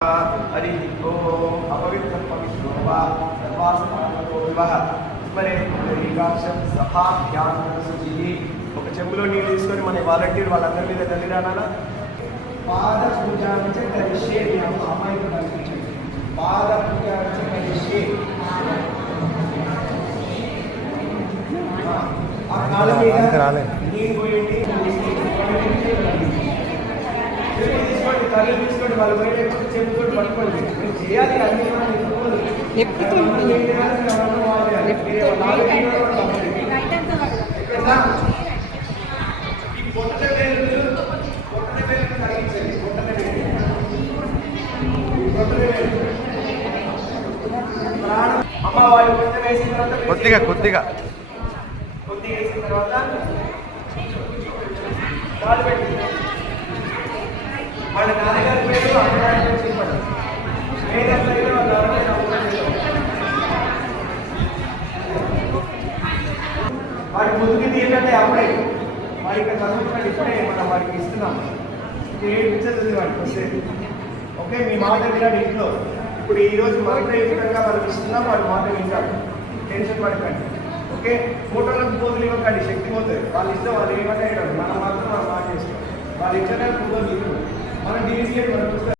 हरि ओम अपवित्रं पवित्रो वा सर्वास्माको विवाह स्मरे पुंडरीकाक्षं सभाभ्यां ఒక చెంబులో నీళ్ళు తీసుకొని మన వాలంటీర్ వాళ్ళందరి మీద చదివిరానా పాద పూజ నుంచి కలిసే అమ్మాయికి కనిపించింది పాద పూజ నుంచి కలిసే ఆ కాళ్ళ మీద నీళ్ళు పోయండి తీసుకోండి కళ్ళు తీసుకోండి వాళ్ళు పోయే చెంబుతోటి పట్టుకోండి మీరు చేయాలి అన్ని అమ్మ వాళ్ళు కొంచెం వేసిన తర్వాత కొద్దిగా వేసిన తర్వాత కాలు పెట్టి వాళ్ళ నాన్నగారి పేరు అమ్మగారి చెప్పండి వాడి ముందుకి ఏంటంటే అప్పుడే వాడి ఇక్కడ చదువుతున్నాడు ఇప్పుడే మనం వాడికి ఇస్తున్నాం ఏడ్పించదు వాడికి వస్తే ఓకే మీ మాట వినాడు ఇంట్లో ఇప్పుడు ఈరోజు విధంగా వాళ్ళకి ఇస్తున్నాం వాడి మాట వింటాడు టెన్షన్ పడకండి ఓకే ఫోటోలకు పోతులు ఇవ్వకండి శక్తి పోతుంది వాళ్ళు ఇష్టం వాళ్ళు ఏమంటే మనం మాత్రం మనం మాట చేస్తాం వాళ్ళు ఇచ్చడానికి ఫోటోలు మనం డిలీట్ చేయాలి మనం